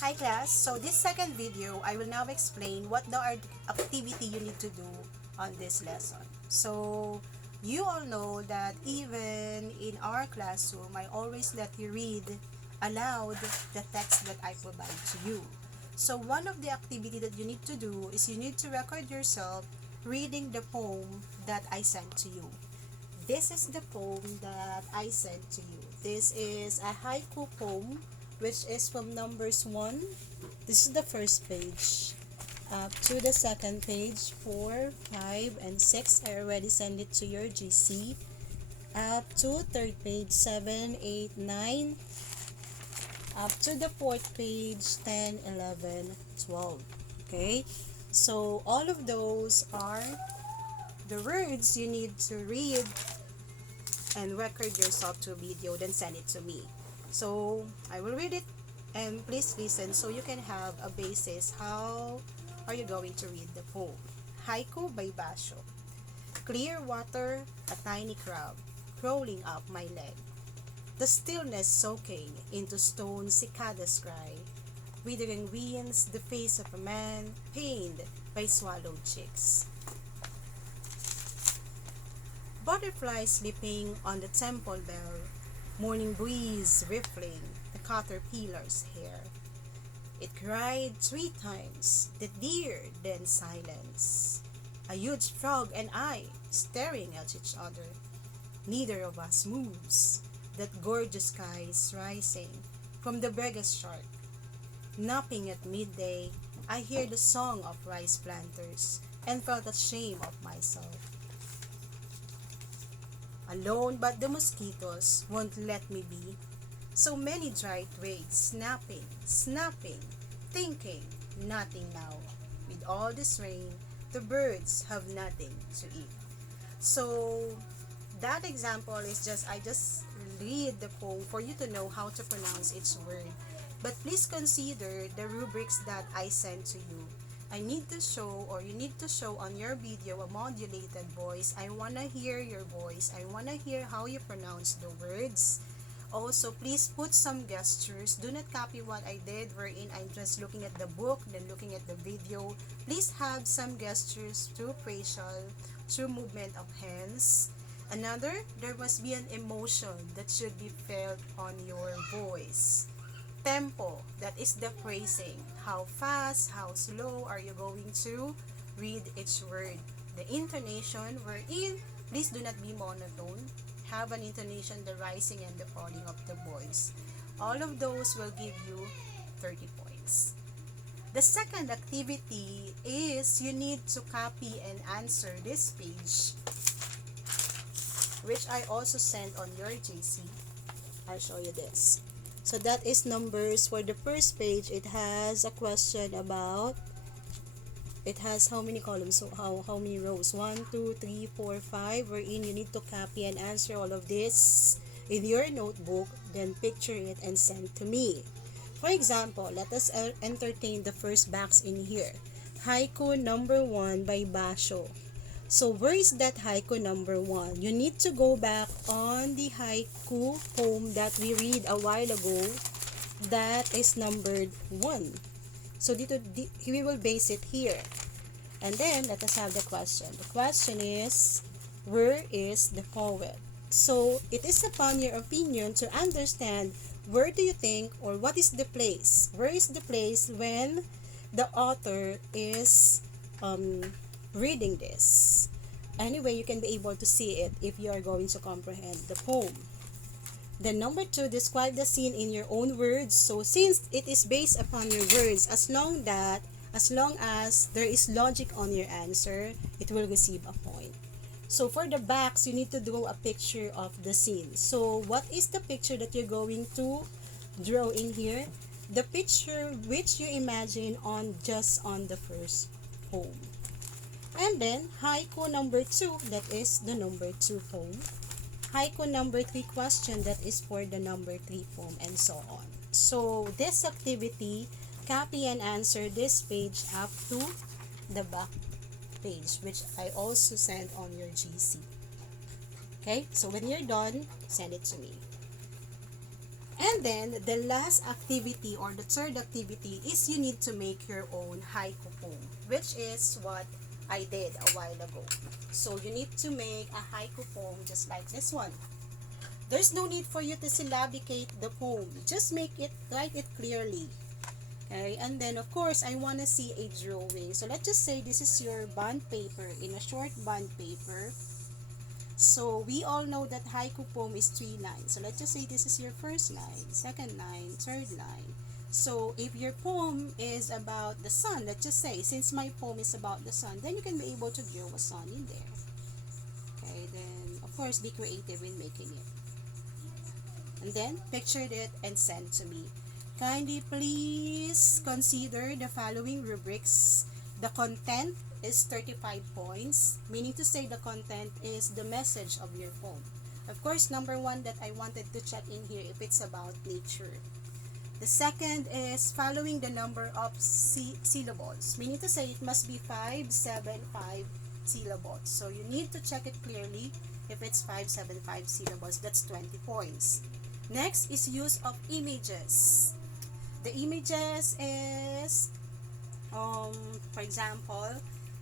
Hi class, so this second video, I will now explain what the activity you need to do on this lesson. So, you all know that even in our classroom, I always let you read aloud the text that I provide to you. So, one of the activity that you need to do is you need to record yourself reading the poem that I sent to you. This is the poem that I sent to you. This is a haiku poem which is from numbers 1. This is the first page. Up to the second page, 4, 5, and 6. I already sent it to your GC. Up to third page, 7, 8, 9. Up to the fourth page, 10, 11, 12. Okay? So, all of those are the words you need to read and record yourself to a video, then send it to me. So I will read it and please listen so you can have a basis how are you going to read the poem. Haiku by Basho. Clear water, a tiny crab crawling up my leg. The stillness soaking into stone cicadas cry. Withering winds, the face of a man pained by swallowed chicks. Butterflies sleeping on the temple bell, morning breeze rippling the caterpillar's hair. It cried 3 times, the deer then silence. A huge frog and I staring at each other. Neither of us moves. That gorgeous sky is rising from the biggest shark. Napping at midday, I hear the song of rice planters and felt ashamed of myself. Alone, but the mosquitoes won't let me be. So many dry twigs snapping, thinking, nothing now. With all this rain, the birds have nothing to eat. So that example is I just read the poem for you to know how to pronounce each word. But please consider the rubrics that I sent to you. I need to show, or you need to show on your video, a modulated voice. I want to hear your voice. I want to hear how you pronounce the words. Also, please put some gestures. Do not copy what I did, wherein I'm just looking at the book, then looking at the video. Please have some gestures through facial, through movement of hands. Another, there must be an emotion that should be felt on your voice. Tempo, that is the phrasing. How fast, how slow are you going to read each word? The intonation, wherein, please do not be monotone. Have an intonation, the rising and the falling of the voice. All of those will give you 30 points. The second activity is you need to copy and answer this page, which I also sent on your JC. I'll show you this. So that is numbers. For the first page, it has a question about, it has how many columns, so how many rows, 1, 2, 3, 4, 5, wherein you need to copy and answer all of this in your notebook, then picture it and send to me. For example, let us entertain the first box in here. Haiku number 1 by Basho. So where is that haiku number 1? You need to go back on the haiku poem that we read a while ago. That is numbered 1. So we will base it here. And then let us have the question. The question is, where is the poet? So it is upon your opinion to understand where do you think, or what is the place? Where is the place when the author is reading this? Anyway, you can be able to see it if you are going to comprehend the poem. Then number 2, describe the scene in your own words. So since it is based upon your words, as long as there is logic on your answer, it will receive a point. So for the box, you need to draw a picture of the scene. So what is the picture that you're going to draw in here? The picture which you imagine on the first poem. And then, haiku number 2, that is the number 2 poem. Haiku number 3 question, that is for the number 3 poem, and so on. So, this activity, copy and answer this page up to the back page, which I also sent on your GC. Okay, so when you're done, send it to me. And then, the last activity or the third activity is you need to make your own haiku poem, which is what I did a while ago. So, you need to make a haiku poem just like this one. There's no need for you to syllabicate the poem. Just make it, write it clearly. Okay, and then of course, I want to see a drawing. So, let's just say this is your bond paper, in a short bond paper. So, we all know that haiku poem is 3 lines. So, let's just say this is your first line, second line, third line. So, if your poem is about the sun, let's just say, since my poem is about the sun, then you can be able to draw a sun in there. Okay, then, of course, be creative in making it. And then, picture it and send to me. Kindly please consider the following rubrics. The content is 35 points, meaning to say the content is the message of your poem. Of course, number one that I wanted to check in here if it's about nature. The second is following the number of syllables, meaning to say it must be 5, 7, 5 syllables. So you need to check it clearly. If it's 5, 7, 5 syllables, that's 20 points. Next is use of images. The images is, for example,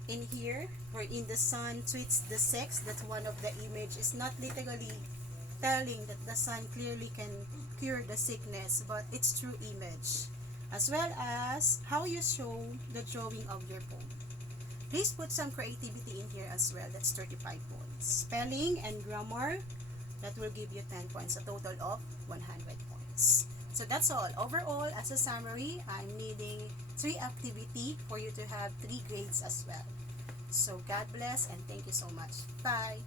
in here, wherein the sun tweets the sex, that one of the image is not literally telling that the sun clearly can cure the sickness, but it's true image. As well as how you show the drawing of your poem. Please put some creativity in here as well. That's 35 points. Spelling and grammar, that will give you 10 points, a total of 100 points. So that's all. Overall, as a summary, I'm needing 3 activity for you to have 3 grades as well. So God bless and thank you so much. Bye!